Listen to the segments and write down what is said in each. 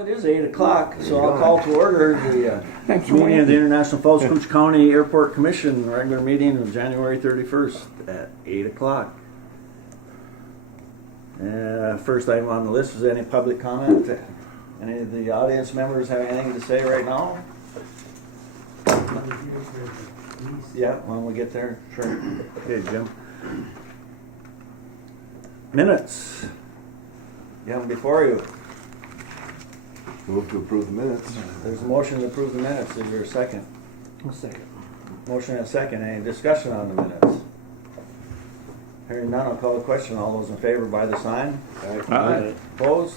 It is 8 o'clock, so I'll call to order the meeting of the International Falls Cooch County Airport Commission, regular meeting of January 31st at 8 o'clock. First item on the list is any public comment. Any of the audience members have anything to say right now? Yeah, when we get there, sure. Okay, Jim. Minutes. You have them before you. Move to approve the minutes. There's a motion to approve the minutes. Is there a second? A second. Motion and a second. Any discussion on the minutes? Hearing none, I'll call the question. All those in favor by the sign? Aye. Opposed?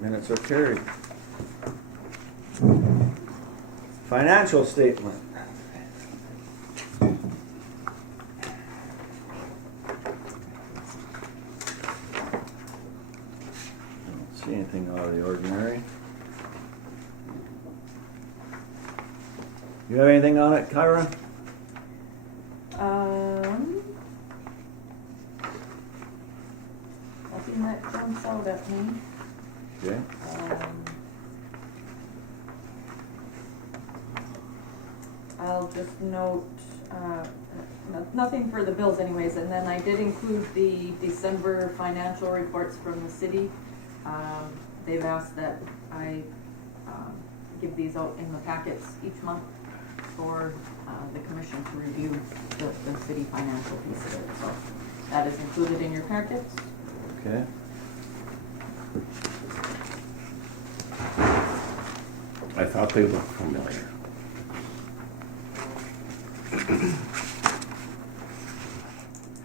Minutes are carried. Financial statement. Don't see anything out of the ordinary. You have anything on it, Kyra? Nothing that jumps out at me. Okay. I'll just note, nothing for the bills anyways, and then I did include the December financial reports from the city. They've asked that I give these out in the packets each month for the commission to review the city financial piece of it. So that is included in your packets. Okay. I thought they looked familiar.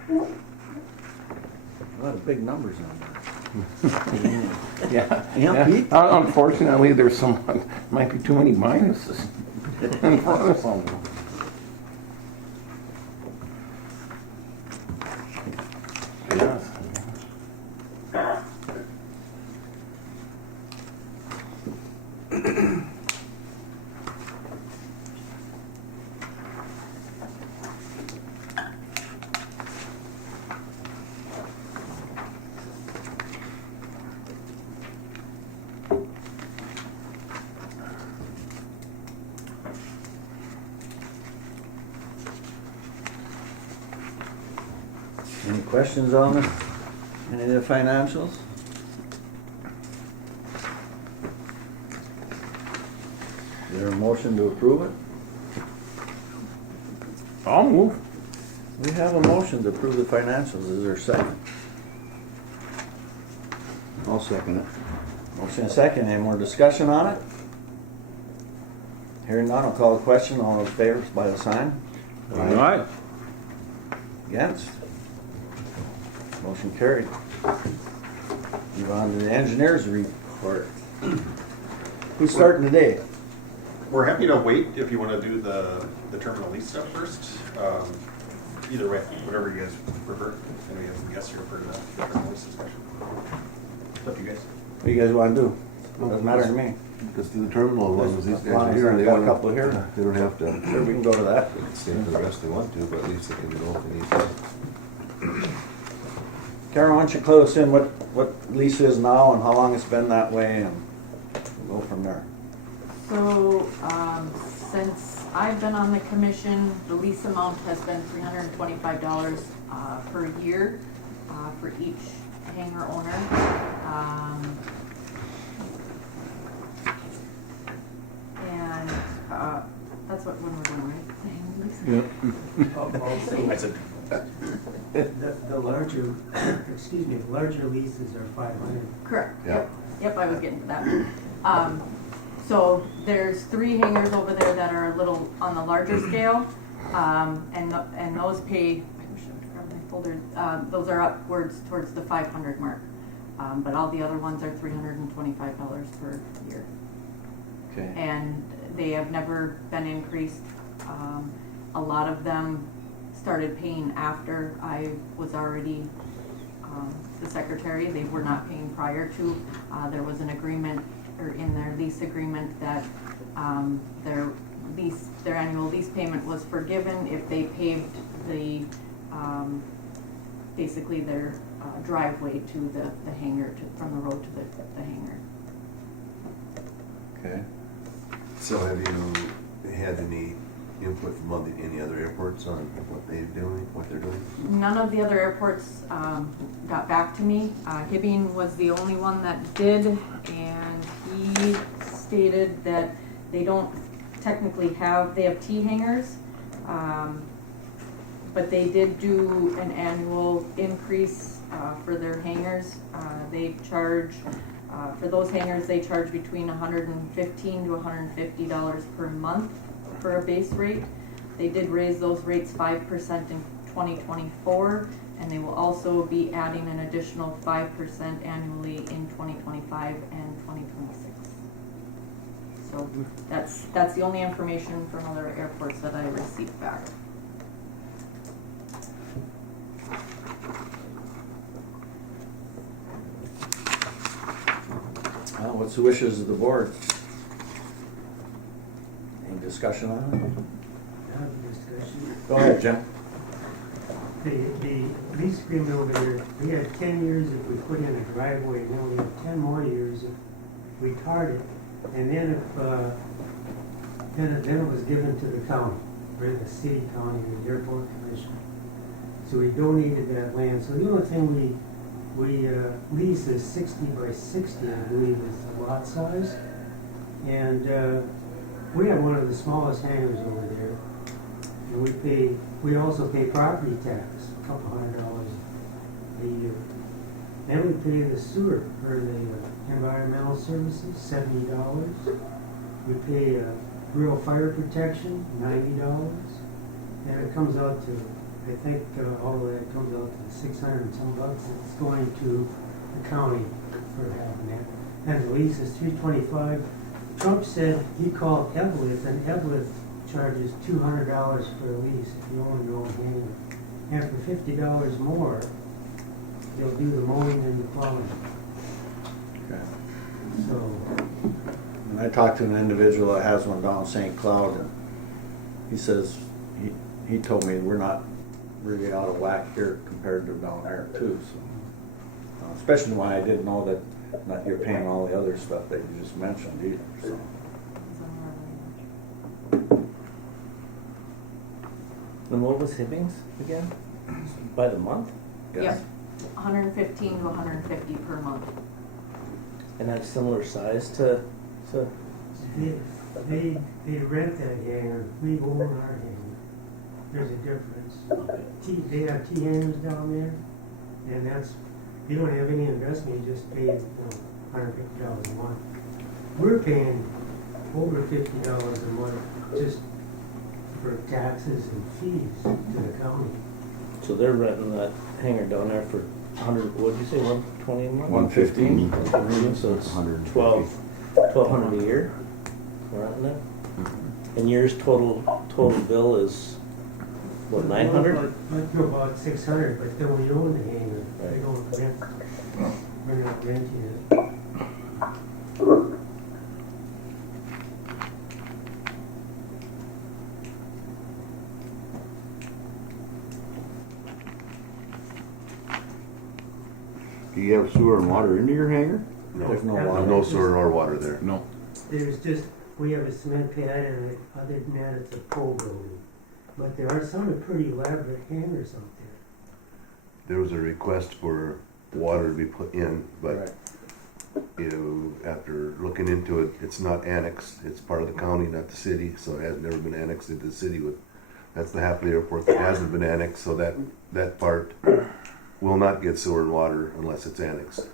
A lot of big numbers on there. Yeah. Pete? Unfortunately, there's some, might be too many minuses in front of some. Yes. Any questions on any of the financials? Is there a motion to approve it? I'll move. We have a motion to approve the financials. Is there a second? I'll second it. Motion and second. Any more discussion on it? Hearing none, I'll call the question. All those in favor by the sign? Aye. Against? Motion carried. Move on to the engineer's report. Who's starting today? We're happy to wait if you want to do the terminal lease stuff first. Either way, whatever you guys prefer. And we have some guests here for the terminal lease discussion. It's up to you guys. What do you guys want to do? Doesn't matter to me. Let's do the terminal as long as these As guys long are as here. I've They got a don't couple here. They don't have to Sure, we can go to that. stay for the rest they want to, but at least they can go if they need to. Karen, why don't you close us in what lease is now and how long it's been that way, and we'll go from there. So, since I've been on the commission, the lease amount has been $325 per year for each hangar owner. And that's what when we're doing, right? I said, The larger, excuse me, the larger leases are 500. Correct. Yeah. Yep, I was getting to that. So there's 3 hangars over there that are a little on the larger scale, and those pay. I wish I would grab my folder. Those are upwards towards the 500 mark, but all the other ones are $325 per year, Okay. and they have never been increased. A lot of them started paying after I was already the secretary. They were not paying prior to. There was an agreement, or in their lease agreement, that their annual lease payment was forgiven if they paved the basically their driveway to the hangar, from the road to the hangar. Okay. So have you had any input from any other airports on what they're doing? None of the other airports got back to me. Hibbing was the only one that did, and he stated that they don't technically they have T hangars, but they did do an annual increase for their hangars. They charge, for those hangars, they charge between $115 to $150 per month for a base rate. They did raise those rates 5% in 2024, and they will also be adding an additional 5% annually in 2025 and 2026. So that's the only information from other airports that I received back. What's the wishes of the board? Any discussion on Have a discussion. it? Go ahead, Jim. The lease agreement over there, we had 10 years if we put in a driveway, and then we have 10 more years if we tarred it. And then then it was given to the county, or the city county, the airport commission. So we donated that land. So the only thing we lease is 60 by 60, I believe is the lot size. And we have one of the smallest hangars over there. And we also pay property tax, a couple $100 a year. Then we pay the sewer for the environmental services, $70. We pay rural fire protection, $90. And it comes out to, I think all of that comes out to 600 and some bucks. It's going to the county for having that. And the lease is $325. Trump said he called Evelith, and Evelith charges $200 for a lease if you own your own hangar. And for $50 more, they'll do the mowing and the plowing. Okay. So, And I talked to an individual that has one down St. Cloud, and he says, he told me we're not really out of whack here compared to down there too, so. Especially when I didn't know that you're paying all the other stuff that you just mentioned either, so. And what was Hibbings again? By the month? Yes. Yep, 115 to 150 per month. And that's similar size to they rent that hangar, we own our hangar. There's a difference. They have T hangars down there, and you don't have any investment, you just pay $150 a month. We're paying over $50 a month just for taxes and fees to the county. so they're renting that hangar down there for 100, what'd you say, 120 a month? 115. 115, so it's 1,200 a year. We're renting it. And yours total bill is what, 900? Might go about 600, but then we own the hangar, they Right. don't rent. We're not renting it. Do you have sewer and water into your hangar? There's no That- water. There's no sewer or water there. No. There's just, we have a cement pad, and other than that, it's a pole building. But there are some pretty elaborate hangars out there. There was a request for water to be put in, but Right. after looking into it, it's not annexed. It's part of the county, not the city, so it has never been annexed into the city. That's the half of the airport that hasn't been annexed, so that part will not get sewer and water unless it's annexed.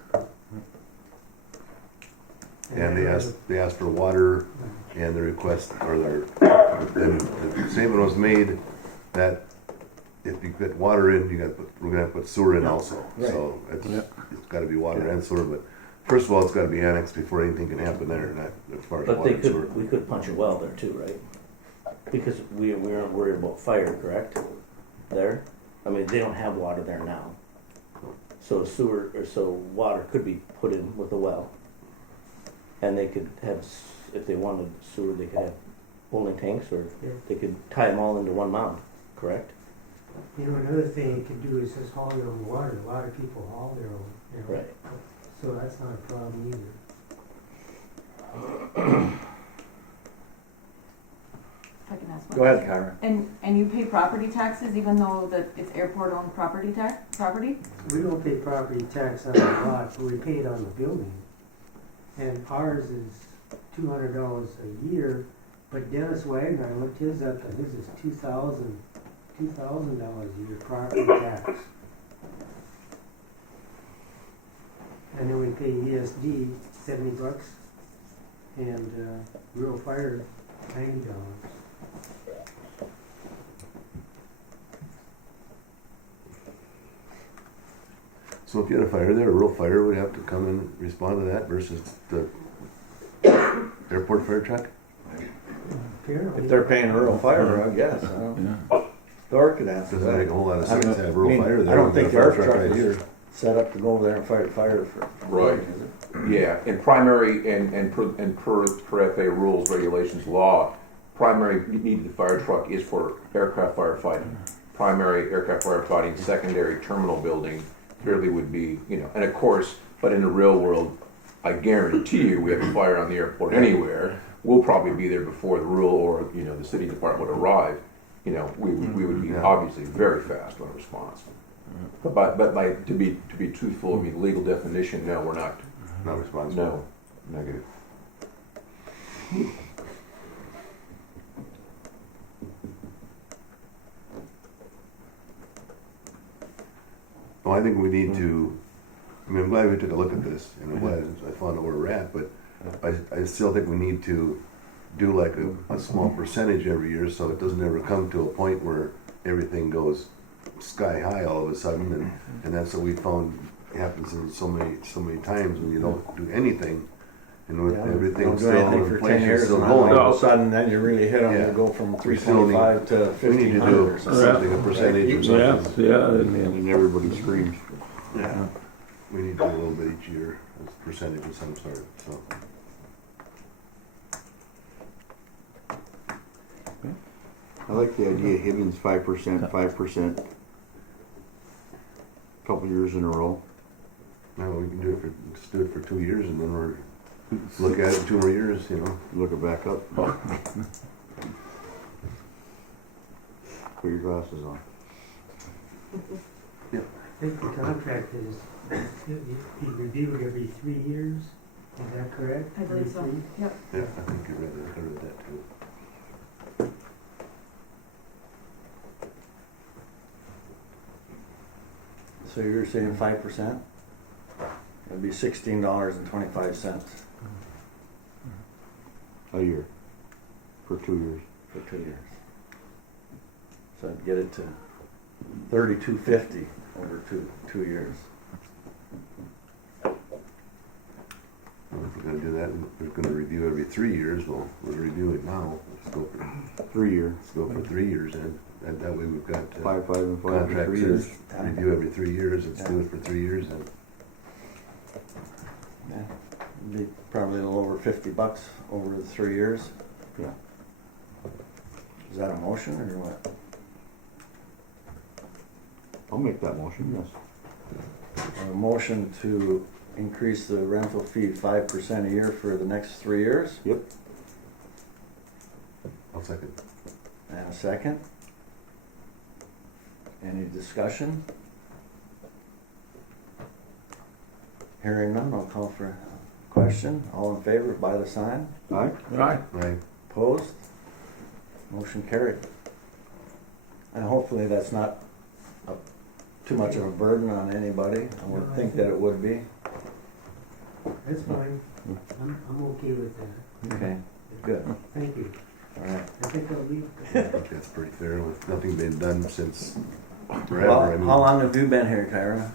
And they asked for water, and the request, then the statement was made that if you put water in, we're gonna put sewer in also. So it's gotta be water and sewer, but first of all, it's gotta be annexed before anything can happen there, not as far as But water and sewer. we could punch a well there too, right? Because we aren't worried about fire, correct? There? I mean, they don't have water there now. So water could be put in with a well. And they could have, if they wanted sewer, they could have holding tanks, or they could tie them all into one mound, correct? Another thing you could do is just haul your own water. A lot of people haul their own. Right. So that's not a problem either. Go ahead, Kyra. And you pay property taxes even though that it's airport-owned property? We don't pay property tax on the lot, but we pay it on the building. And ours is $200 a year, but Dennis Wagner, I looked his up, and his is $2,000 a year property tax. And then we pay ESD $70 and rural fire $90. So if you had a fire there, a real fire would have to come and respond to that versus the airport fire truck? Apparently. If they're paying rural fire, I guess. I don't. Yeah. Thor could answer Doesn't make a that. whole lot of I sense don't- to have rural I mean, fire there. I don't and think a the fire earth truck truck right is here. set up to go over there and fight fire for. Right. Is it? Yeah, and primary and per FAA rules, regulations, law, primary need of the fire truck is for aircraft firefighting. Primary aircraft firefighting, secondary terminal building clearly would be, and of course, but in the real world, I guarantee you, we have a fire on the airport anywhere, we'll probably be there before the rural or, the city department would arrive. We would be Yeah. obviously very fast on response. But to be truthful, I mean, legal definition, no, we're not. Not responsible. No, negative. Well, I think we need to, I'm glad we took a look at this, and I'm glad I found out where we're at, but I still think we need to do like a small percentage every year, so it doesn't ever come to a point where everything goes sky high all of a sudden, and that's what we found happens in so many times when you don't do anything, and with Yeah, everything don't do still, anything for 10 inflation years, still and then all going. of a sudden, then you really hit them, Yeah. you go from We still need- 325 to We need to 1,500 or do something. something, a percentage or Yeah, something. yeah, And everybody screams. Yeah. We need to do a little bit each year, a percentage of some sort, so. I like the idea of Higgins 5%, couple years in a row. No, we can do it just do it for 2 years and then look at it in 2 more years, Look it back up. Put your glasses on. I think the contract is, you review it every 3 years, is that correct? I believe so. Every three? Yep. Yeah, I think I read that too. So you're saying 5%? It'd be $16.25 A year. For 2 years. for 2 years. So I'd get it to $32.50 over two years. Well, if we're gonna do that, and if we're gonna review every 3 years, we'll review it now. Let's 3 year. go for 3 years and that way we've got 5, 5, and 5 for contract 3 years. says review every 3 years, let's do it for 3 years then. Yeah, it'd be probably a little over $50 over the 3 years. Yeah. Is that a motion or what? I'll make that motion, yes. A motion to increase the rental fee 5% a year for the next 3 years? Yep. I'll second. And a second? Any discussion? Hearing none, I'll call for a question. All in favor, by the sign. Aye? Right. Right. Opposed? Motion carried. And hopefully that's not too much of a burden on anybody. I would think that it would be. That's fine, I'm okay with that, Okay, good. thank you. All right. I think I'll leave. I think that's pretty fair with nothing been done since forever. Well, I mean, how long have you been here, Kyra?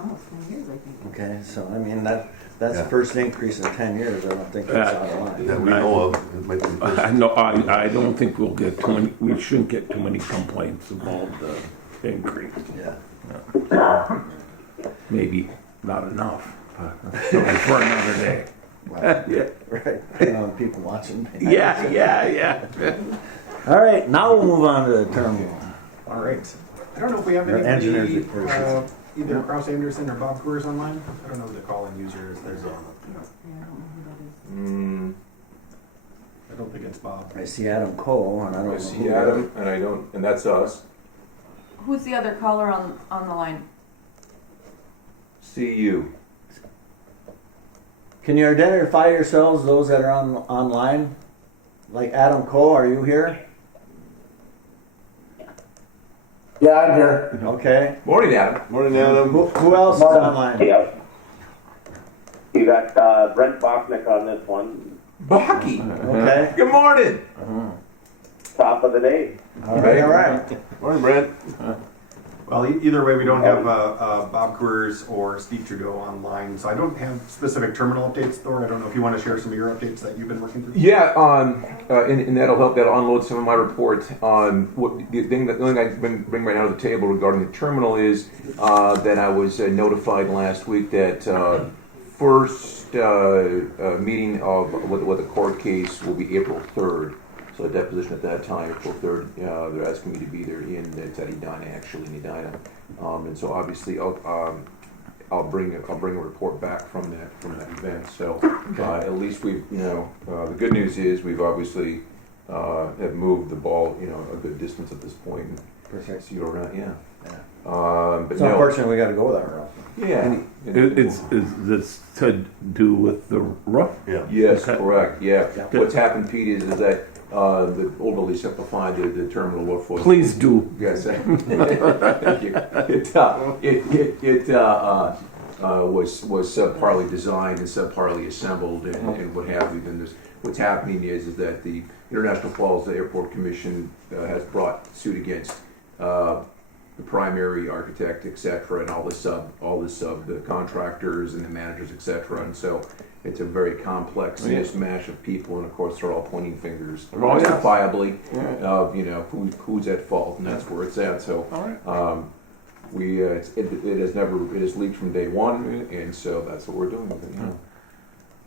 Almost 10 years, I think. Okay, so I mean, that's Yeah. the first increase in 10 years. I don't think that's out of line. that we know of, it might be the first. I don't think we'll get too many, we shouldn't get too many complaints about the increase. Yeah. Maybe not enough, but that's something for another day. Right. Yeah. Right. Depending on people watching. Yeah. All right, now we'll move on to the terminal. All right. I don't know if we have Or engineers anybody, report. either Kraus Anderson or Bob Coors online. I don't know who the call-in user is. There's a, Yeah, I don't know who that is. I don't think it's it's Bob. I see Adam Cole, and I don't know I see who Adam, and I don't, and that's us. Who's the other caller on the line? See you. Can you identify yourselves, those that are online? Like Adam Cole, are you here? Yeah, I'm here. Okay. Morning, Adam. Morning, Adam. Who else is online? Yeah. You got Brent Bachnick on this one. Baki. Okay. Good morning. Top of the day. All right. Morning, Brent. Well, either way, we don't have Bob Coors or Steve Trudeau online, so I don't have specific terminal updates, Thor. I don't know if you want to share some of your updates that you've been working through. Yeah, and that'll help. That'll unload some of my report. The thing I bring right now to the table regarding the terminal is that I was notified last week that first meeting of with the court case will be April 3rd. So a deposition at that time, April 3rd. They're asking me to be there it's at Edina, actually in Edina, and so obviously I'll bring a report back from that event. So at least the good news is we've obviously have moved the ball a good distance at this point. Perfect. So you're around, yeah. But It's no, unfortunate we got to go that route. yeah. Is this to do with the roof? Yeah. Yes, Okay. correct. Yeah. Yeah. What's happened, Pete, is that the overly simplified the terminal roof was. Please do. Yes. Thank you. Was subparly designed and subparly assembled and what have you. Then what's happening is that the International Falls Airport Commission has brought suit against the primary architect, etc., and all the sub the contractors and the managers, etc. And so it's a very complex mishmash of people, and of course they're all pointing fingers, justifiably, of who's at fault, and that's where it's at. So it has leaked from day one, and so that's what we're doing with it.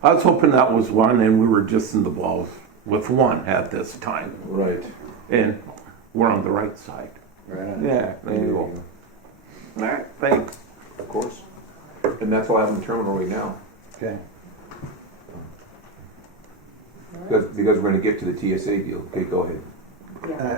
I was hoping that was one, and we were just involved with one at this time, Right. and we're on the right side. Right. Yeah, there you go. All right, thanks. Of course. And that's all I have in the terminal right now. Okay. Because we're going to get to the TSA deal. Okay, go ahead.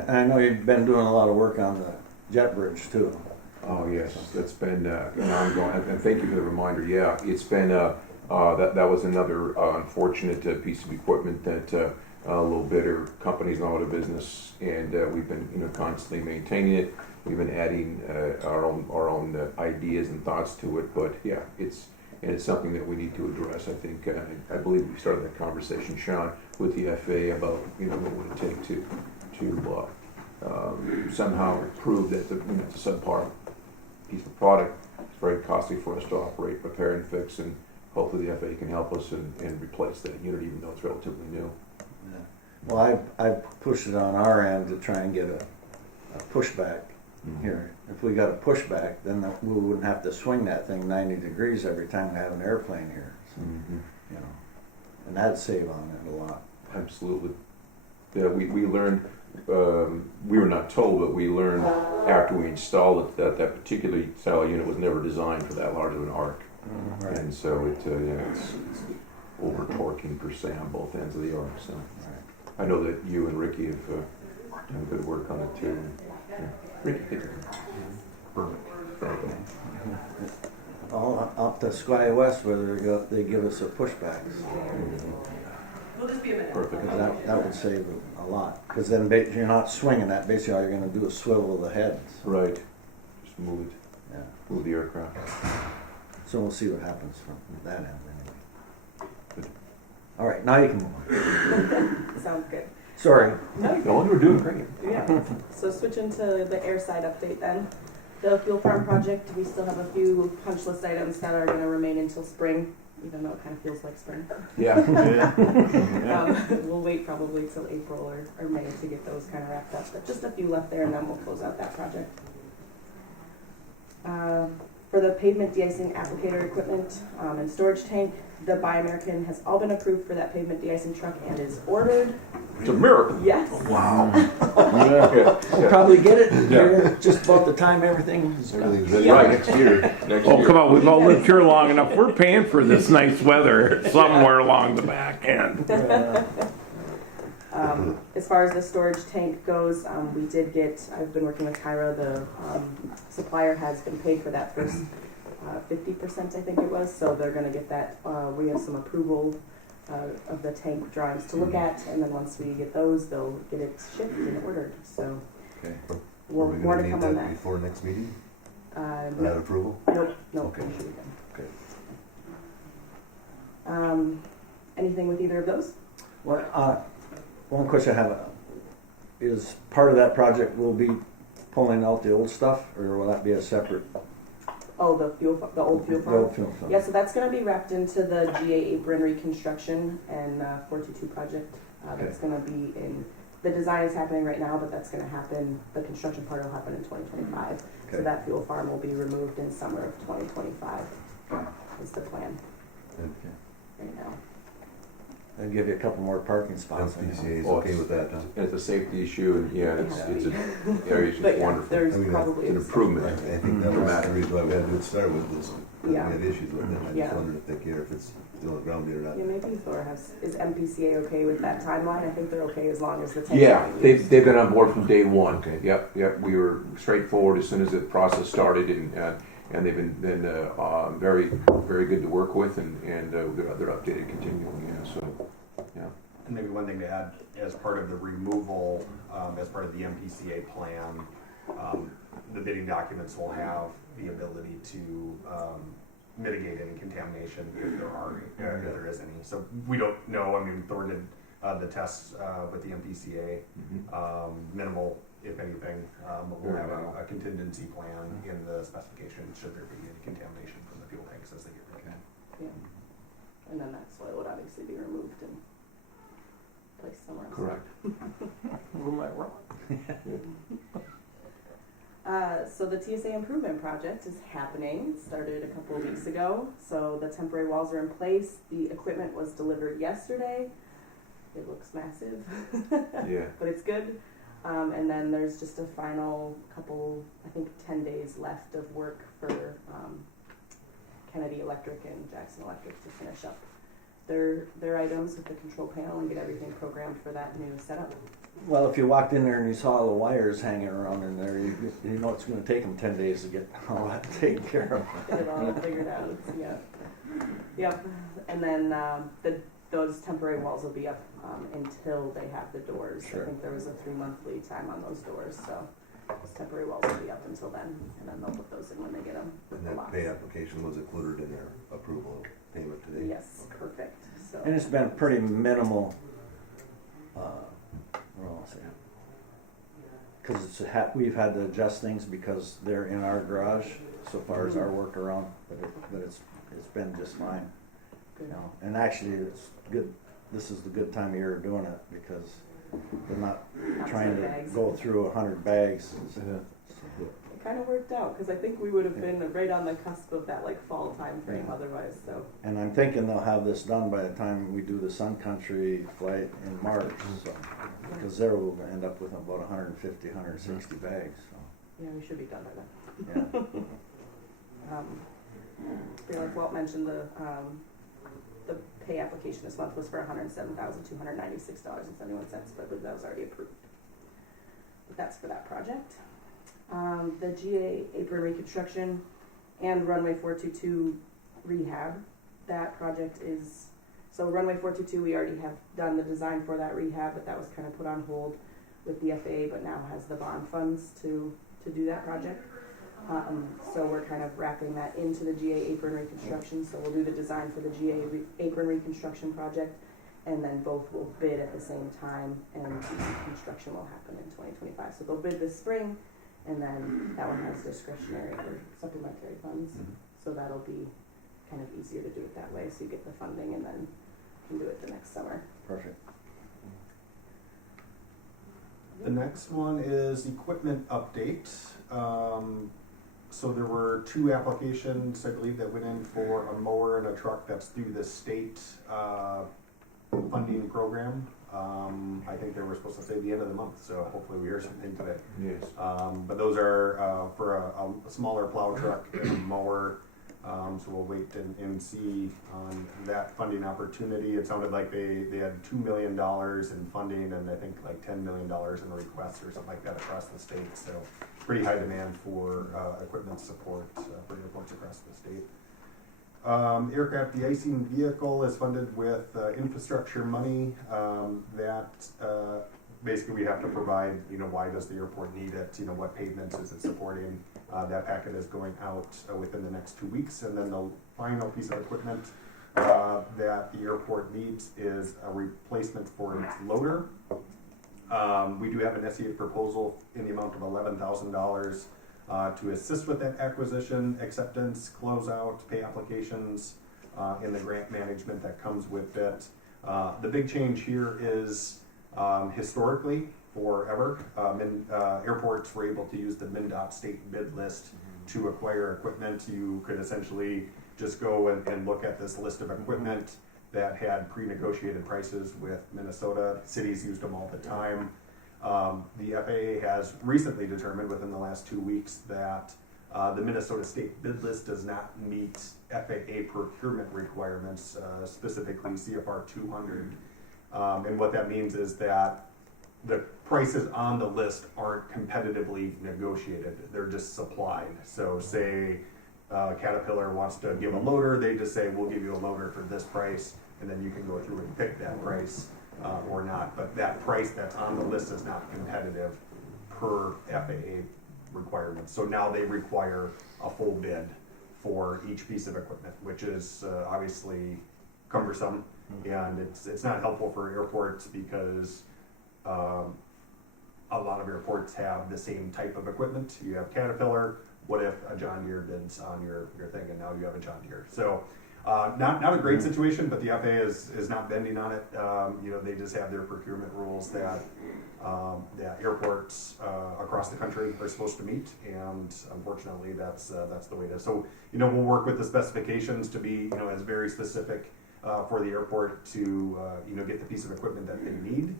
I know you've been doing a lot of work on the jet bridge too. Oh yes, that's been an ongoing. And thank you for the reminder. Yeah, it's been that was another unfortunate piece of equipment that a little bitter company's not out of business, and we've been constantly maintaining it. We've been adding our own ideas and thoughts to it. But yeah, it's something that we need to address. I think I believe we started that conversation, Sean, with the FAA about what would it take to somehow prove that it's a subpar piece of product. It's very costly for us to operate, repair, and fix, and hopefully the FAA can help us and replace that unit, even though it's relatively new. Yeah. Well, I pushed it on our end to try and get a pushback here. If we got a pushback, then we wouldn't have to swing that thing 90 degrees every time we have an airplane here. So, and that'd save on it a lot. Absolutely. Yeah, we learned, we were not told, but we learned after we installed it that that particular style unit was never designed for that large of an arc. Right. And so it's over torquing per se on both ends of the arc. So I know that you and Ricky have done good work on it too. Yeah. Ricky, take it. Perfect. All up to Sky West, whether they give us a pushback. We'll just be a minute. Perfect. Because that would save a lot. Because then you're not swinging that. Basically, all you're going to do is swivel the heads. Right. Just move it. Yeah. Move the aircraft. So we'll see what happens from that end anyway. Good. All right, now you can move on. Sounds good. Sorry. No, we're doing great. Yeah. So switching to the air side update then. The fuel farm project, we still have a few punch list items that are going to remain until spring, even though it kind of feels like spring. Yeah. We'll wait probably till April or May to get those kind of wrapped up, but just a few left there and then we'll close out that project. For the pavement de-icing applicator equipment and storage tank, the Buy American has all been approved for that pavement de-icing truck and is ordered. It's a miracle. Yes. Wow. We'll probably get it here just about the time everything's Everything's ready Right. next year. Next Oh, year. come on, we've all lived here long enough. We're paying for this nice weather somewhere along the back end. As far as the storage tank goes, we did get, I've been working with Kyra, the supplier has been paid for that first 50%, I think it was, so they're gonna get that, we have some approval of the tank drawings to look at, and then once we get those, they'll get it shipped and ordered, so. Okay. We'll, Are we more gonna to need come on that that. before next meeting? That No, approval? nope, Okay. we should be done. Okay. Anything with either of those? Well, one question I have is part of that project will be pulling out the old stuff, or will that be a separate? Oh, the old fuel The farm? old fuel farm. Yeah, so that's gonna be wrapped into the GA apron reconstruction and 422 project. That's gonna be in, the design is happening right now, but that's gonna happen, the construction part will happen in 2025. So Okay. that fuel farm will be removed in summer of 2025 is the plan Okay. right now. They'll give you a couple more parking spots. MPCA is Oh, okay with that, huh? And it's a safety issue, and yeah, it's a area is But just yeah, wonderful. there's I mean, probably. It's an improvement. I think that was the reason why we had to start with this. Yeah. We had issues with it. I Yeah. just wondered if they care if it's still on the ground yet or not. Yeah, maybe Thor is MPCA okay with that timeline? I think they're okay as long as the tank. Yeah, is they've, used. they've been on board from day one. Okay. Yep, we were straightforward as soon as the process started, and they've been very, very good to work with, and they're updated continually, yeah, so, yeah. And maybe one thing to add, as part of the removal, as part of the MPCA plan, the bidding documents will have the ability to mitigate any contamination if there is any. So we don't know, I mean, Thor did the tests with the MPCA, minimal, if anything, but we'll have a contingency plan in the specification should there be any contamination from the fuel tanks as they get ready. Yeah. And then that soil would obviously be removed and placed somewhere else. Correct. What am I wrong? So the TSA improvement project is happening. It started a couple of weeks ago. So the temporary walls are in place. The equipment was delivered yesterday. It looks massive, Yeah. but it's good. And then there's just a final couple, I think 10 days left of work for Kennedy Electric and Jackson Electric to finish up their items with the control panel and get everything programmed for that new setup. Well, if you walked in there and you saw the wires hanging around in there, you know it's going to take them 10 days to get all that taken care of. Get it all figured out. Yeah. Yep. And then those temporary walls will be up until they have the doors. Sure. I think there was a 3-month lead time on those doors, so those temporary walls will be up until then, and then they'll put those in when they get them. And that pay application was included in their approval of payment today? Yes, perfect. So. And it's been pretty minimal, because we've had to adjust things because they're in our garage so far as our workaround, but it's been just fine. Good. You know, and actually it's good. This is the good time of year doing it because they're not trying to bags. go through 100 bags. It kind of worked out because I think we would have been right on the cusp of that like fall time frame otherwise. So. And I'm thinking they'll have this done by the time we do the Sun Country flight in March, so, because there we'll end up with about 150, 160 bags. So. Yeah, we should be done by then. Yeah. Like Walt mentioned, the pay application this month was for $107,296.71, but I believe that was already approved. But that's for that project. The GA apron reconstruction and runway 422 rehab. That project is, so runway 422 we already have done the design for that rehab, but that was kind of put on hold with the FAA, but now has the bond funds to do that project. So we're kind of wrapping that into the GA apron reconstruction. So we'll do the design for the GA apron reconstruction project, and then both will bid at the same time, and the construction will happen in 2025. So they'll bid this spring, and then that one has discretionary or supplementary funds. So that'll be kind of easier to do it that way. So you get the funding, and then can do it the next summer. Perfect. The next one is equipment update. So there were 2 applications, I believe, that went in for a mower and a truck that's through the state funding program. I think they were supposed to say the end of the month, so hopefully we hear something today. Yes. But those are for a smaller plow truck and a mower. So we'll wait and see on that funding opportunity. It sounded like they had $2 million in funding and I think like $10 million in requests or something like that across the state. So pretty high demand for equipment support for airports across the state. Aircraft de-icing vehicle is funded with infrastructure money that basically we have to provide, why does the airport need it, what pavements is it supporting. That packet is going out within the next 2 weeks. And then the final piece of equipment that the airport needs is a replacement for its loader. We do have an SEA proposal in the amount of $11,000 to assist with that acquisition, acceptance, closeout, pay applications, and the grant management that comes with it. The big change here is historically, forever, airports were able to use the MnDOT state bid list to acquire equipment. You could essentially just go and look at this list of equipment that had pre-negotiated prices with Minnesota. Cities used them all the time. The FAA has recently determined within the last 2 weeks that the Minnesota state bid list does not meet FAA procurement requirements, specifically CFR 200. And what that means is that the prices on the list aren't competitively negotiated, they're just supplied. So say Caterpillar wants to give a loader, they just say, we'll give you a loader for this price, and then you can go through and pick that price or not. But that price that's on the list is not competitive per FAA requirements. So now they require a full bid for each piece of equipment, which is obviously cumbersome, and it's not helpful for airports because a lot of airports have the same type of equipment. You have Caterpillar. What if a John Deere bids on your thing, and now you have a John Deere? So not a great situation, but the FAA is not bending on it. They just have their procurement rules that airports across the country are supposed to meet, and unfortunately, that's the way it is. So we'll work with the specifications to be as very specific for the airport to get the piece of equipment that they need.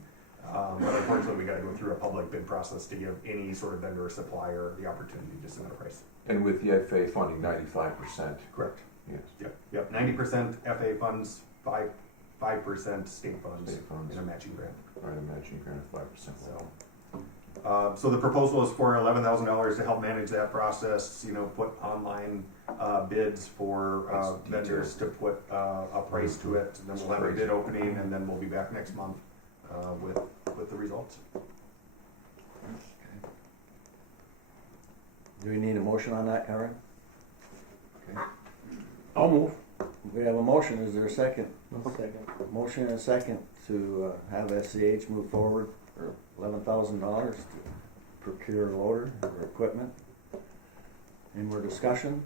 But unfortunately, we got to go through a public bid process to give any sort of vendor or supplier the opportunity to submit a price. And with the FAA funding, 95%. Correct. Yes. Yep. 90% FAA funds, 5% state funds in a matching grant. Right, a matching grant of 5%. So the proposal is for $11,000 to help manage that process. Put online bids for vendors to put a price to it. And then we'll have a bid opening, and then we'll be back next month with the results. Do we need a motion on that, Aaron? Okay. I'll move. We have a motion, is there a second? One second. Motion and a second to have SCH move forward for $11,000 to procure a loader or equipment. Any more discussion?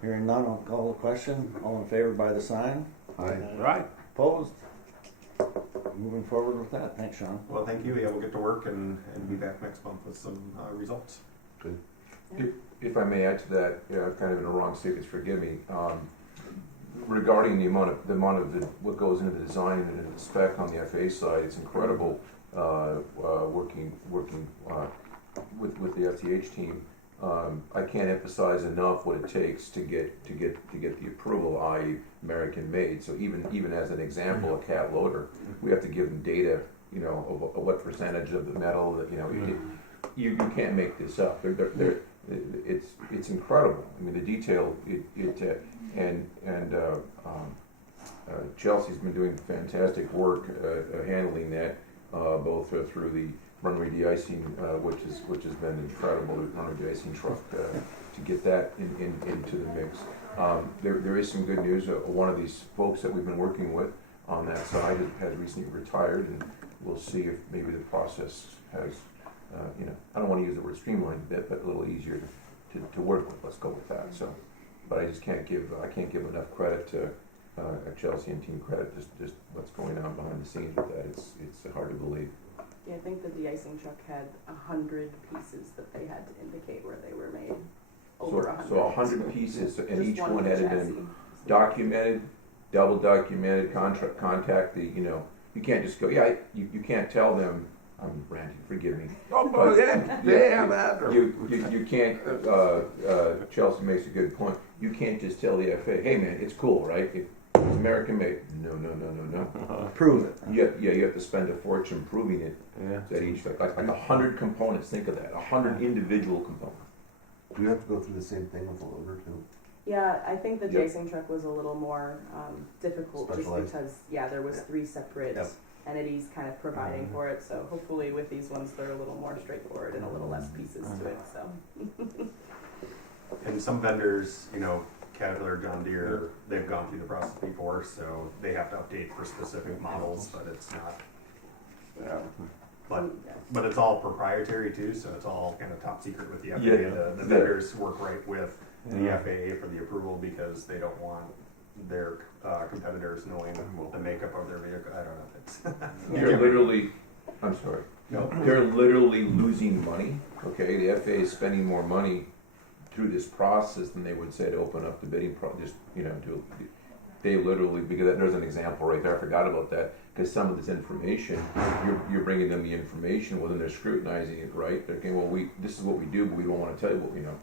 Hearing none, I'll call the question. All in favor by the sign? Aye. Right. Opposed? Moving forward with that. Thanks, Sean. Well, thank you. Yeah, we'll get to work and be back next month with some results. Good. If I may add to that, kind of in a wrong statement, forgive me. Regarding the amount of what goes into the design and into the spec on the FAA side, it's incredible working with the FTH team. I can't emphasize enough what it takes to get the approval, i.e. American made. So even as an example, a cat loader, we have to give them data, of what percentage of the metal that you can't make this up. It's incredible. I mean, the detail Chelsea's been doing fantastic work handling that, both through the runway de-icing, which has been incredible. The runway de-icing truck to get that into the mix. There is some good news. One of these folks that we've been working with on that side has recently retired, and we'll see if maybe the process has, I don't want to use the word streamlined a bit, but a little easier to work with. Let's go with that. So, but I just can't give enough credit to Chelsea and team credit. Just what's going on behind the scenes with that. It's hard to believe. Yeah, I think the de-icing truck had 100 pieces that they had to indicate where they were made. Over 100. So 100 pieces, and Just each one had been chassis. documented, double documented. Contact the, you can't just go. Yeah, you can't tell them I'm ranting, forgive me. Oh, yeah, that. Or, You can't, Chelsea makes a good point. You can't just tell the FAA, hey man, it's cool, right? It's American made. No. Prove it. You have to spend a fortune proving it. yeah. At each, like 100 components, think of that, 100 individual components. Do we have to go through the same thing with the loader too? Yeah, I think the Yep. Jason truck was a little more difficult Specialized. just because, yeah, there was Yep. 3 separate Yep. entities kind of providing for it. So hopefully with these ones, they're a little more straightforward and a little less pieces to it. So And some vendors, you know, Caterpillar, John Deere, they've gone through the process before, so they have to update for specific models, but it's not. But it's all proprietary too, so it's all kind of top secret with the FAA. Yeah. The vendors work right with the FAA for the approval because they don't want their competitors knowing the makeup of their vehicle. I don't know if it's. They're literally, I'm sorry, No. they're literally losing money, okay? The FAA is spending more money through this process than they would say to open up the bidding just, you know, they literally, because there's an example right there, I forgot about that, because some of this information, you're bringing them the information, well then they're scrutinizing it, right? They're saying, well, this is what we do, but we don't want to tell you what we know.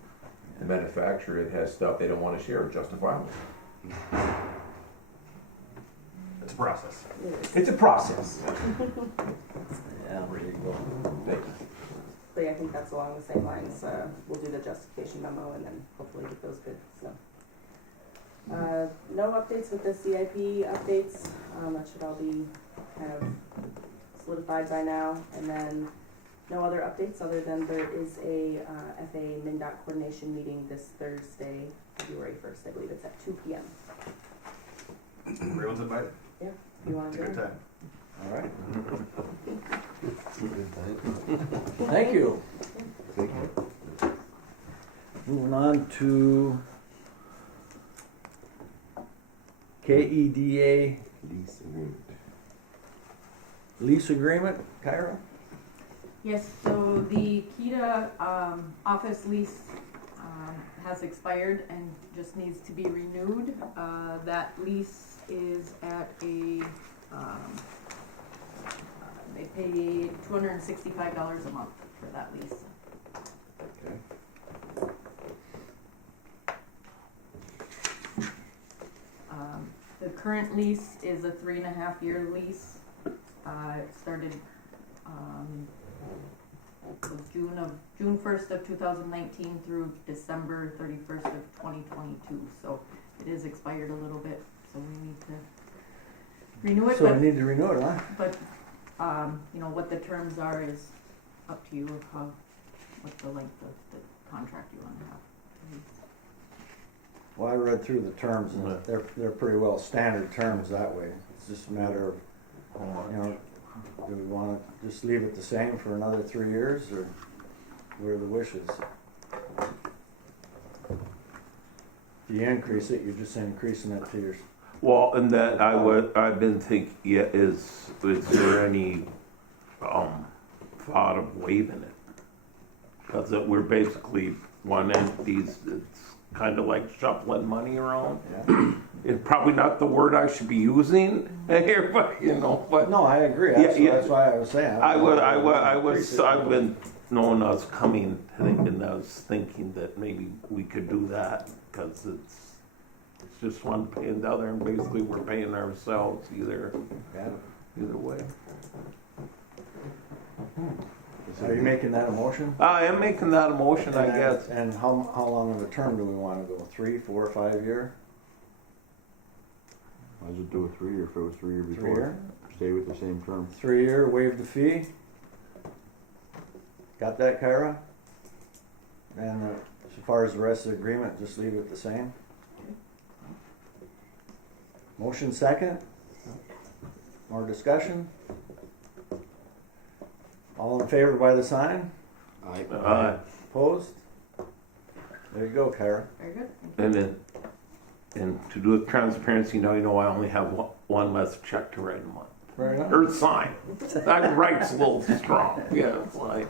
The manufacturer, it has stuff they don't want to share, justifiably. It's a process. It's a process. Yeah, there you go. Thank you. but yeah, I think that's along the same lines. We'll do the justification memo and then hopefully get those bids. So. No updates with the CIP updates. That should all be kind of solidified by now. And then no other updates other than there is a FAA MnDOT coordination meeting this Thursday, February 1st. I believe it's at 2 p.m. Everyone's invited. Yeah, if you want It's to a do good it. time. All right. Good time. Thank you. Thank you. Moving on to KEDA Lease agreement. lease agreement, Kyra? Yes, so the KEDA office lease has expired and just needs to be renewed. That lease is at a, they pay $265 a month for that lease. Okay. The current lease is a 3.5-year lease. It started June 1st of 2019 through December 31st of 2022. So it is expired a little bit, so we need to renew it. So we need to renew it, huh? But you know, what the terms are is up to you of what the length of the contract you want to have. Well, I read through the terms and they're pretty well standard terms that way. It's just a matter of, you know, do we want to just leave it the same for another 3 years, or what are the wishes? If you increase it, you're just increasing it to your. Well, and that I've been thinking, yeah, is there any thought of waiving it? Because we're basically one entity's, it's kind of like shuffling money around. Yeah. It's probably not the word I should be using here, but you know, but No, I agree. That's, Yeah. that's why I was saying. I've been knowing I was coming, and I was thinking that maybe we could do that because it's just one paying the other, and basically we're paying ourselves either Yeah. way. Are you making that a motion? I am making that a motion, I guess. And how long of a term do we want to go? 3, 4, 5 year? Why does it do a 3 year if it was 3 year 3 before? year? Stay with the same term. 3 year, waive the fee. Got that, Kyra? And as far as the rest of the agreement, just leave it the same. Motion second. More discussion? All in favor by the sign? Aye. Opposed? There you go, Kyra. Very good. Thank you. And then, and to do with transparency, now you know I only have one less check to write a month. Right on. Or sign. That writes a little strong. Yeah, it's like.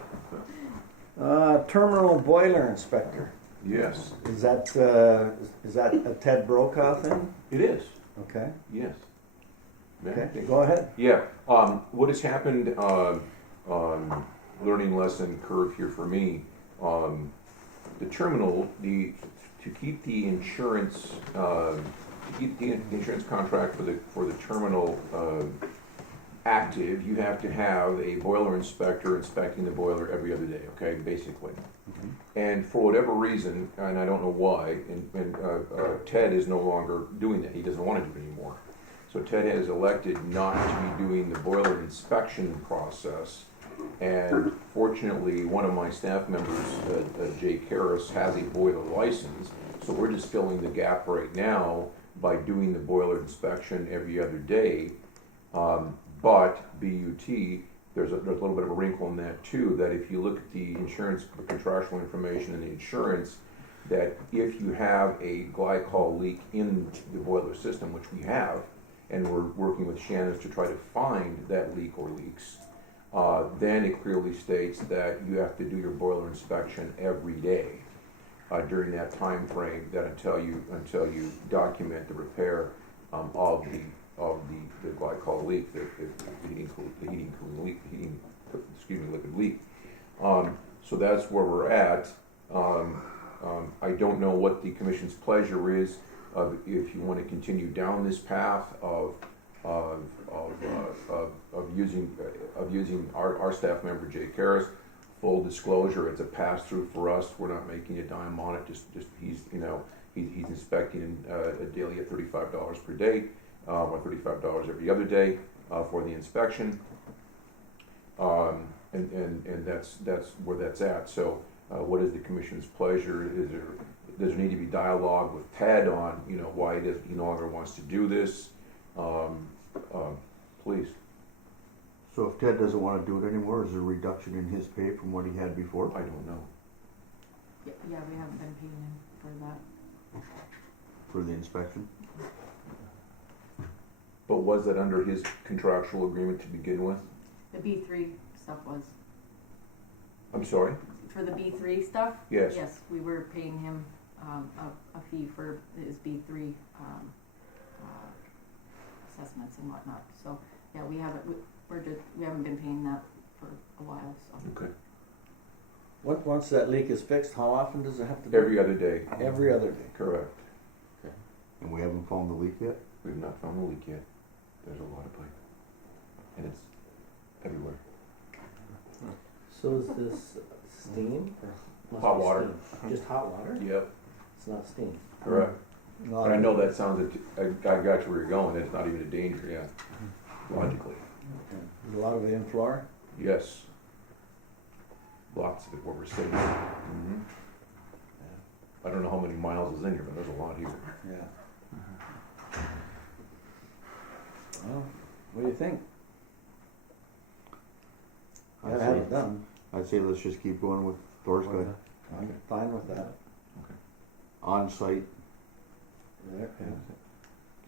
Terminal boiler inspector. Yes, Is that a Ted Brokaw thing? it is. Okay. Yes. Okay. Go ahead. Yeah. What has happened? learning lesson curve here for me. The terminal, to keep the insurance, contract for the terminal active, you have to have a boiler inspector inspecting the boiler every other day. Okay, basically. And for whatever reason, and I don't know why, Ted is no longer doing that. He doesn't want to do it anymore. So Ted has elected not to be doing the boiler inspection process. And fortunately, one of my staff members, Jay Karras, has a boiler license. So we're just filling the gap right now by doing the boiler inspection every other day. But BUT, there's a little bit of a wrinkle in that too, that if you look at the insurance, the contractual information in the insurance, that if you have a glycol leak in the boiler system, which we have, and we're working with Shannon's to try to find that leak or leaks, then it clearly states that you have to do your boiler inspection every day during that time frame, that until you document the repair of the glycol leak, the liquid leak. So that's where we're at. I don't know what the commission's pleasure is, if you want to continue down this path of using our staff member Jay Karras. Full disclosure, it's a pass through for us. We're not making a dime on it. Just he's inspecting daily at $35 per day, or $35 every other day for the inspection, and that's where that's at. So, what is the commission's pleasure? Does there need to be dialogue with Ted on why he no longer wants to do this? Please. So if Ted doesn't want to do it anymore, is there a reduction in his pay from what he had before? I don't know. Yeah, we haven't been paying him for that. For the inspection? But was that under his contractual agreement to begin with? The B3 stuff was. I'm sorry? For the B3 stuff? Yes. Yes, we were paying him a fee for his B3 assessments and whatnot. So yeah, we haven't been paying that for a while. So. Okay. Once that leak is fixed, how often does it have to be? Every other day. Every other day. Correct. Okay. And we haven't found the leak yet? We've not found the leak yet. There's a lot of pipe. And it's everywhere. So is this steam? Must Hot be water. steam. Just hot water? Yep. It's not steam. Correct. No, But I know that sounds, I got you where you're going. It's not even a danger, yeah. Logically. There's a lot of it in floor. Yes. Lots of it where we're sitting. Mm-hmm. I don't know how many miles is in here, but there's a lot here. Yeah. Well, what do you think? Gotta have it done. I'd say let's just keep going with Thor's guy. I'm fine with that. On site, Yeah.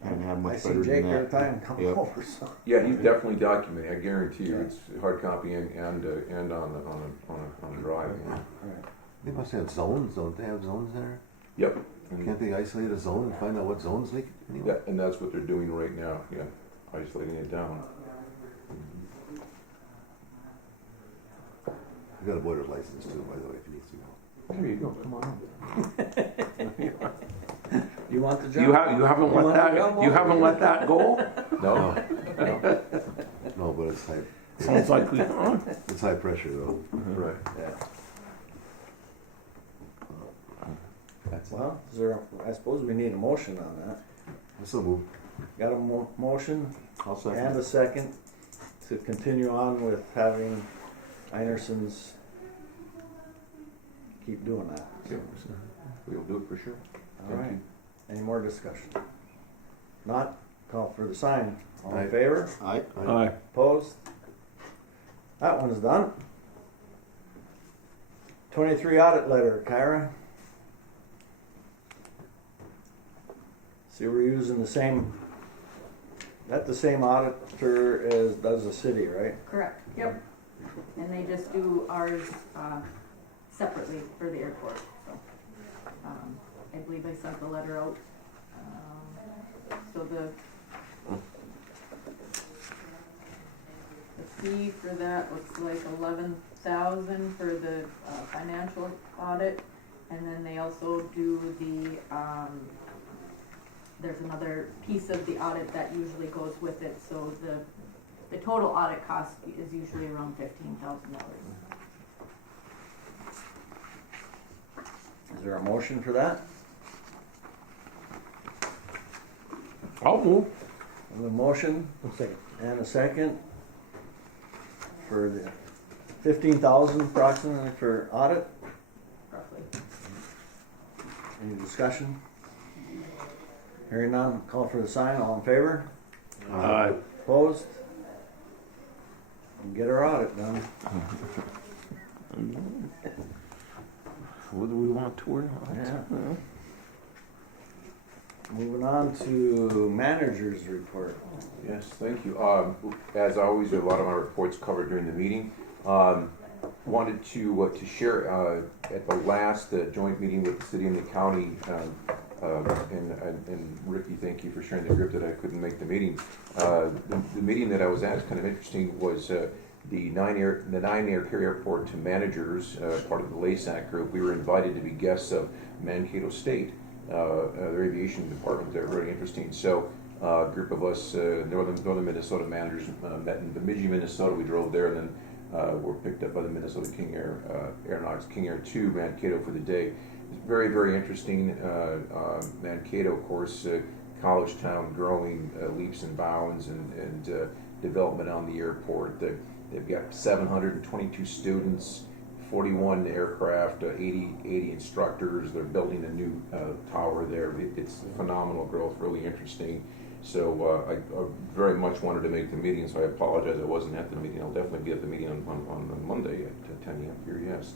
and have I much see better Jake than every that. time come Yep. over, so. Yeah, he's definitely documenting. I guarantee you, it's hard copy and on a drive. Yeah. Right. They must have zones, don't they have zones there? Yep. And Can't they isolate a zone and find out what zones leak anyway? that, and that's what they're doing right now. Yeah, isolating it down. I've got a boiler's license too, by the way, if you need to know. There you go. Come on. You want the job? You haven't let that go? No. No, but it's high. Sounds like we. It's high pressure though. Right. Yeah. That's Well, is there, I suppose we need a motion on that. so move. Got a motion I'll and second. a second to continue on with having Einerson's keep doing that. Yeah, we'll do it for sure. All Thank right. you. Any more discussion? Not, call for the sign. All in Aye. favor? Aye. Aye. Opposed? That one's done. 23 audit letter, Kyra. See, we're using the same, that's the same auditor as does the city, right? Correct. Yep. And they just do ours separately for the airport. So, I believe I sent the letter out. So the fee for that looks like 11,000 for the financial audit. And then they also do the, there's another piece of the audit that usually goes with it, so the total audit cost is usually around $15,000. Is there a motion for that? I'll move. A motion Second. and a second for the 15,000 approximately for audit. Roughly. Any discussion? Hearing none, call for the sign. All in favor? Aye. Opposed? And get our audit done. Whether we want to or not. Yeah. Moving on to manager's report. Yes, thank you. As always, a lot of my reports covered during the meeting. Wanted to share at the last joint meeting with the city and the county, and Ricky, thank you for sharing the script that I couldn't make the meeting. The meeting that I was at, kind of interesting, was the nine air airport to managers, part of the LASAC group. We were invited to be guests of Mankato State, their aviation department. They're very interesting. So a group of us, northern Minnesota managers, met in Bemidji, Minnesota. We drove there, and then were picked up by the Minnesota King Air Aeronautics King Air 2 Mankato for the day. It's very, very interesting. Mankato, of course, college town, growing leaps and bounds, and development on the airport. They've got 722 students, 41 aircraft, 80 instructors. They're building a new tower there. It's phenomenal growth, really interesting. So I very much wanted to make the meeting, so I apologize I wasn't at the meeting. I'll definitely be at the meeting on Monday at 10 a.m. here, yes.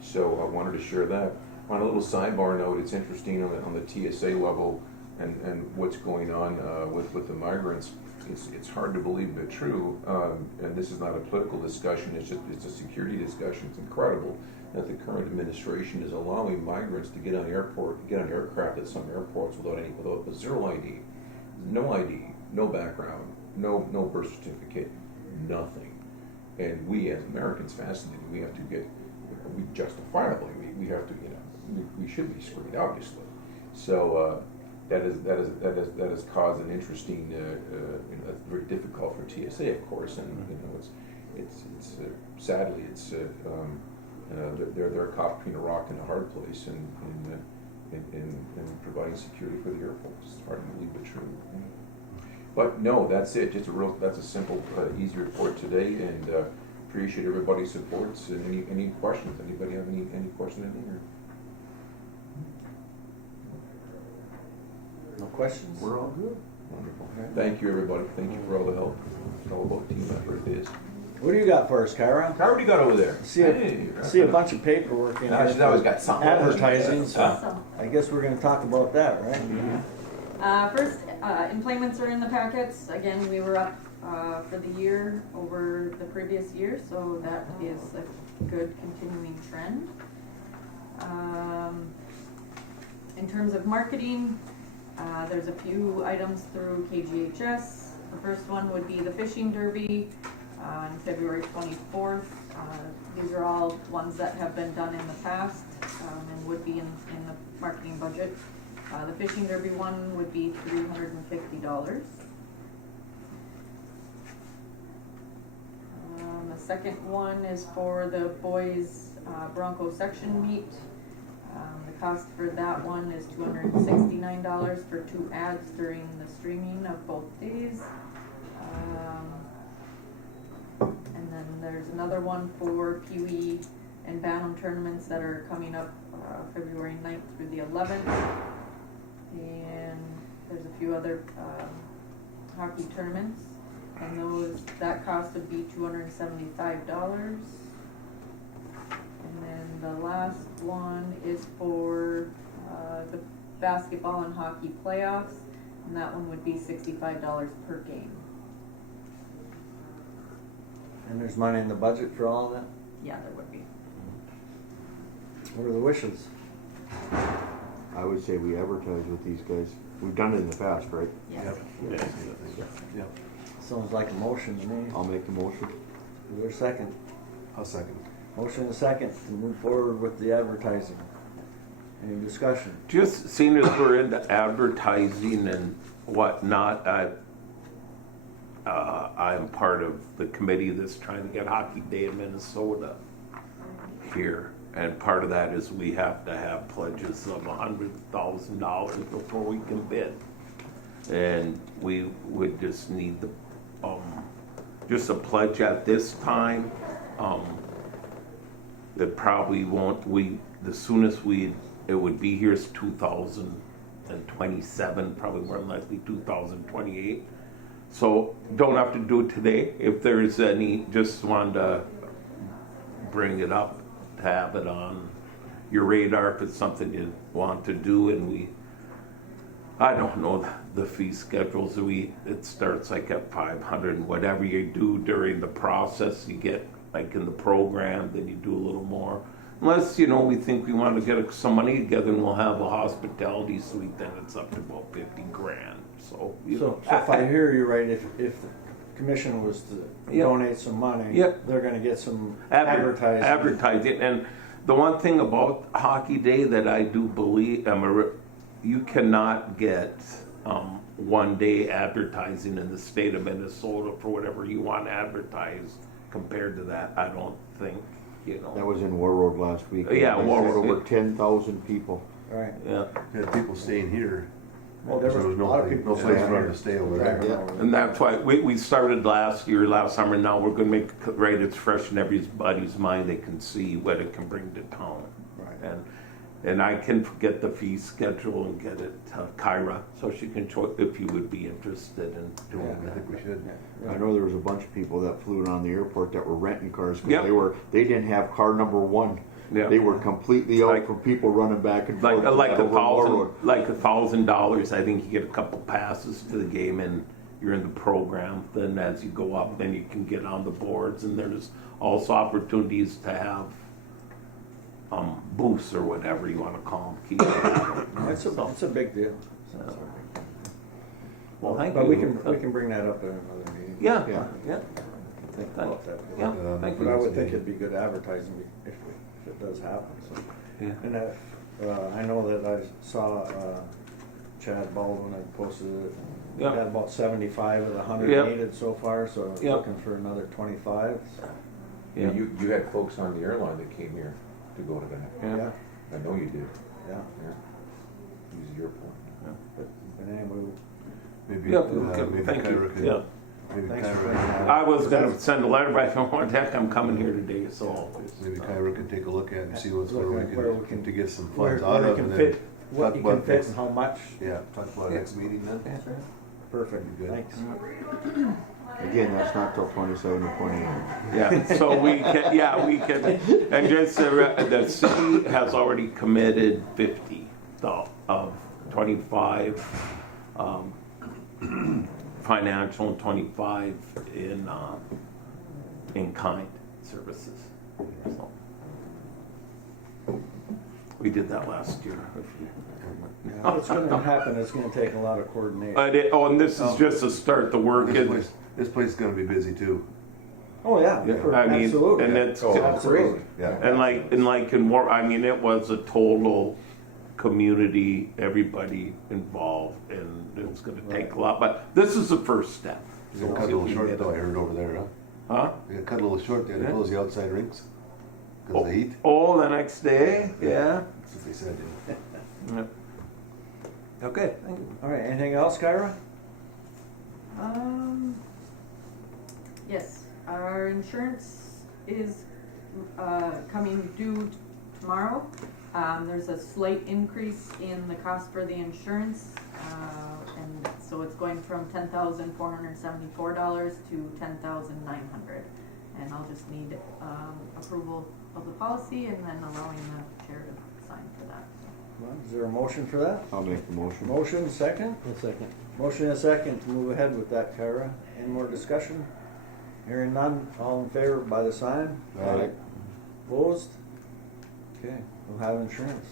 So I wanted to share that. On a little sidebar note, it's interesting on the TSA level and what's going on with the migrants. It's hard to believe but true, and this is not a political discussion, it's a security discussion. It's incredible that the current administration is allowing migrants to get on aircraft at some airports without zero ID. No ID, no background, no birth certificate, nothing. And we as Americans, fascinated, we have to we justifiably, we have to, we should be screened, obviously. So that has caused an interesting, that's very difficult for TSA, of course, and it's sadly they're caught between a rock and a hard place, in providing security for the airports. It's hard to believe, but true. But no, that's it. That's a simple, easy report today, and appreciate everybody's supports. And any questions? Anybody have any questions in here? No questions? We're all good. Wonderful. Thank you, everybody. Thank you for all the help. It's all about team effort. It is. What do you got for us, Kyra? How already got over there? See a bunch of paperwork in here. She's always got something. Advertising, so I guess we're gonna talk about that, right? Mm-hmm. First, employments are in the packets. Again, we were up for the year over the previous year, so that is a good continuing trend. In terms of marketing, there's a few items through KGHS. The first one would be the fishing derby on February 24th. These are all ones that have been done in the past and would be in the marketing budget. The fishing derby one would be $350. The second one is for the boys Bronco section meet. The cost for that one is $269 for 2 ads during the streaming of both days. And then there's another one for Pee Wee and Bantam tournaments that are coming up February 9th through the 11th. And there's a few other hockey tournaments, and that cost would be $275. And then the last one is for the basketball and hockey playoffs, and that one would be $65 per game. And there's money in the budget for all of that? Yeah, there would be. What are the wishes? I would say we advertise with these guys. We've done it in the past, right? Yes. Sounds like a motion to me. I'll make the motion. Is there a second? I'll second. Motion and a second to move forward with the advertising. Any discussion? Just seeing as we're into advertising and whatnot, I'm part of the committee that's trying to get Hockey Day in Minnesota here. And part of that is we have to have pledges of $100,000 before we can bid. And we would just need the, just a pledge at this time. It probably won't, the soonest it would be here is 2027, probably more than likely 2028. So don't have to do it today. If there's any, just wanted to bring it up to have it on your radar if it's something you want to do. And I don't know the fee schedules. It starts like at 500, and whatever you do during the process, you get like in the program, then you do a little more. Unless, we think we want to get some money together and we'll have a hospitality suite, then it's up to about 50 grand. So if I hear you right, if the commission was to donate some money, they're gonna get some advertising. Advertising. And the one thing about Hockey Day that I do believe, you cannot get 1 day advertising in the state of Minnesota for whatever you want to advertise compared to that. I don't think, That was in War Road last week. Yeah, They War said Road. over 10,000 people. Right. Yeah. We had people staying here. Well, there So was a no lot of place- people no place staying for them here. to stay over there. Yeah. And that's why we started last summer. Now we're going to make it right. It's fresh in everybody's mind. They can see what it can bring to town. Right. And I can get the fee schedule and get it to Kyra so she can if you would be interested in doing I that. think we should. I know there was a bunch of people that flew around the airport that were renting cars because Yep. they didn't have car number one. Yeah. They were completely out from people running back and forth. Like over War Road. $1,000. I think you get a couple passes to the game and you're in the program. Then as you go up, then you can get on the boards, and there's also opportunities to have booths or whatever you want to call them. Keep It's a big deal. Well, thank But you. we can bring that up in another meeting. Yeah. Yeah. Think about that. Yeah. Thank But I you. would think it'd be good advertising if it does happen, so. Yeah. And I know that I saw Chad Baldwin had posted it. We Yeah. had about 75 of the 100 Yeah. needed so far, so Yeah. looking for another 25. Yeah. You had folks on the airline that came here to go to that. Yeah. I know you did. Yeah. Use your point. But anyway, Maybe, Yeah, maybe thank you. Kyra could. Yeah. Maybe Thanks for Kyra, bringing that I was going to send a letter, but I thought, what the heck, I'm coming here today, so. maybe Kyra could take a look at and see where Look we at where we can- can to get some where funds out you of, can and then fit, what talk you about can fit next. and how much. Yeah, talk about next meeting then. Perfect, Good. thanks. Again, that's not till 27 or 28. Yeah, so we can, and just, the city has already committed 50 of 25, financial and 25 in kind services. So, we did that last year. Yeah, What's gonna happen, it's gonna take a lot of coordination. And this is just to start the work. This place is gonna be busy too. Oh, yeah, Yeah, I mean, absolutely. and it's Absolutely. Yeah. And like in war, I mean, it was a total community, everybody involved, and it's going to take a lot. But this is the first step. You got cut a little short though, I heard over there, huh? Huh? You got cut a little short there, they close the outside rinks. Cause of the heat, Oh, the next day? Yeah. that's what they said. Yeah. Okay. Thank you. All right, anything else, Kyra? Yes, our insurance is coming due tomorrow. There's a slight increase in the cost for the insurance, and so it's going from $10,474 to $10,900. And I'll just need approval of the policy and then allowing the chair to sign for that. Well, is there a motion for that? I'll make the motion. Motion, second? A second. Motion and a second to move ahead with that, Kyra. Any more discussion? Hearing none, all in favor by the sign? Aye. Opposed? Okay, we'll have insurance.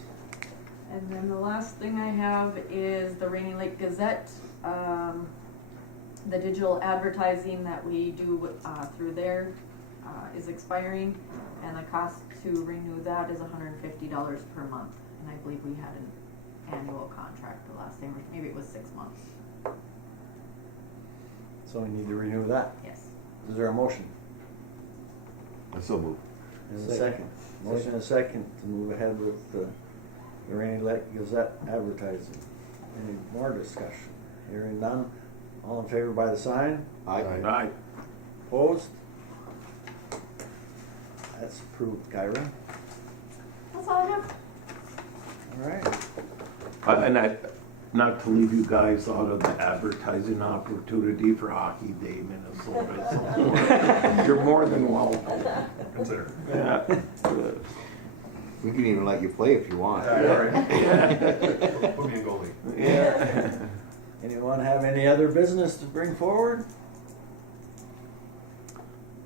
And then the last thing I have is the Rainy Lake Gazette, the digital advertising that we do through there. is expiring, and the cost to renew that is $150 per month. And I believe we had an annual contract the last time, or maybe it was 6 months. So we need to renew that. Yes. Is there a motion? I so move. Is a second. Motion and a second to move ahead with the Rainy Lake Gazette advertising. Any more discussion? Hearing none. All in favor by the sign? Aye. Opposed? That's approved, Kyra. That's all I have. All right. And not to leave you guys out of the advertising opportunity for Hockey Day, Minnesota. So you're more than welcome. Consider. Yeah. Good. We can even let you play if you want. Put me in goalie. Yeah. Anyone have any other business to bring forward?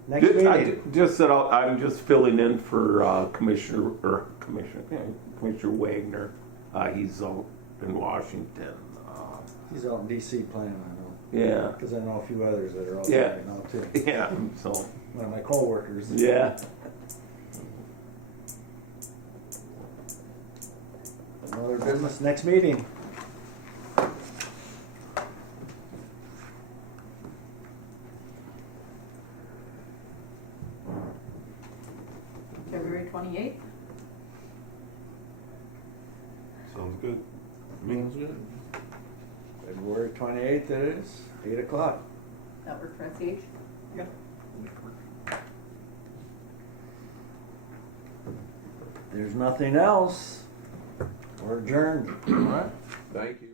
Next meeting. Just that I'm just filling in for Commissioner Wagner. He's out in Washington. He's out in DC playing, I know. Yeah. Because I know a few others that are out Yeah. there right now too. Yeah. So. One of my coworkers. Yeah. No other business. Next meeting. February 28th. Sounds good. Means good. February 28th it is, 8 o'clock. That worked for SCH? Yeah. There's nothing else. We're adjourned. All right. Thank you.